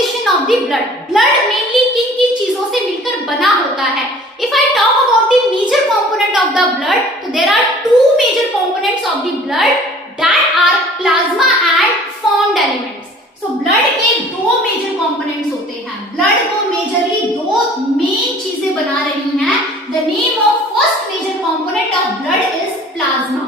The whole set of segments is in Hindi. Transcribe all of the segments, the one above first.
Composition of the blood, blood mainly किन किन चीजों से मिलकर बना होता है? If I talk about the major component of the blood, तो there are two major components of the blood that are plasma and formed elements. So blood के दो मेजर कंपोनेंट्स होते हैं, ब्लड को मेजरली दो मेन चीजें बना रही हैं। The name of first major component of blood is plasma.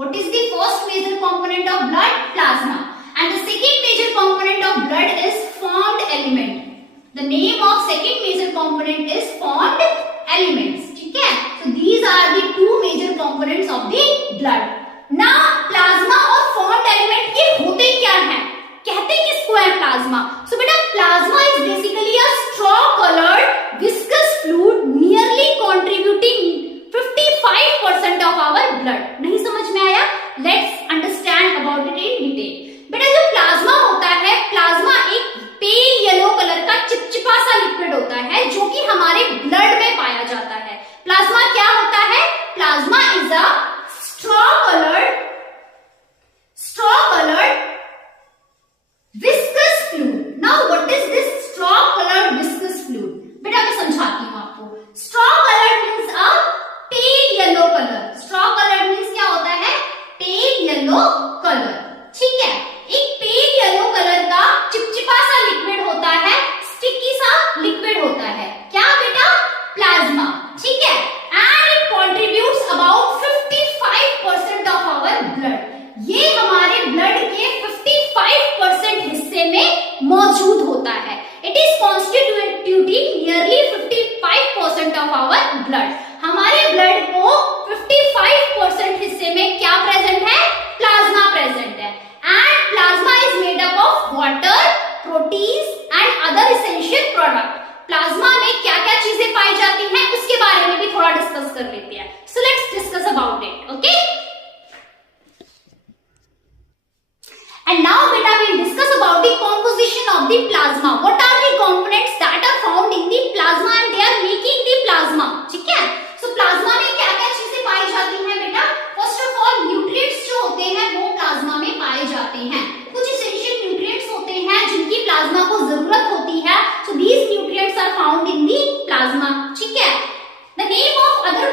What is the first major component of blood? Plasma. And the second major component of blood is formed element. The name of second major component is formed elements. ठीक है? So these are the two major components of the blood. Now plasma और formed element ये होते क्या हैं? कहते किसको है plasma? So बेटा plasma is basically a straw colored viscous fluid nearly contributing 55% of our blood. नहीं समझ में आया? Let's understand about it in detail. बेटा जो प्लाज्मा होता है, प्लाज्मा एक पेल येलो कलर का चिपचिपा सा लिक्विड होता है जो कि हमारे ब्लड में पाया जाता है। प्लाज्मा क्या होता है? Plasma is a straw colored viscous fluid. Now what is this straw colored viscous fluid? बेटा मैं समझाती हूँ आपको। straw colored means a pale yellow color. straw colored means क्या होता है? pale yellow color. ठीक है, एक pale yellow color का चिपचिपा सा लिक्विड होता है, स्टिकी सा लिक्विड होता है। क्या बेटा? प्लाज्मा। ठीक है, and it contributes about 55% of our blood. ये हमारे ब्लड के 55% हिस्से में मौजूद होता है। It is constituting nearly 55% of our blood. हमारे ब्लड को 55% हिस्से में क्या प्रेजेंट है? प्लाज्मा प्रेजेंट है। And plasma is made up of water, proteins and other essential product. Plasma में क्या क्या चीजें पाई जाती हैं उसके बारे में भी थोड़ा डिस्कस कर लेते हैं। So let's discuss about it. Okay, and now beta we'll discuss about the composition of the plasma. What are the components that are found in the plasma and they are making the plasma? ठीक है, so plasma में क्या क्या चीजें पाई जाती हैं बेटा? First of all nutrients जो होते हैं वो प्लाज्मा में पाए जाते हैं। कुछ essential nutrients होते हैं जिनकी प्लाज्मा को जरूरत होती है। So these nutrients are found in the plasma. ठीक है, the name of other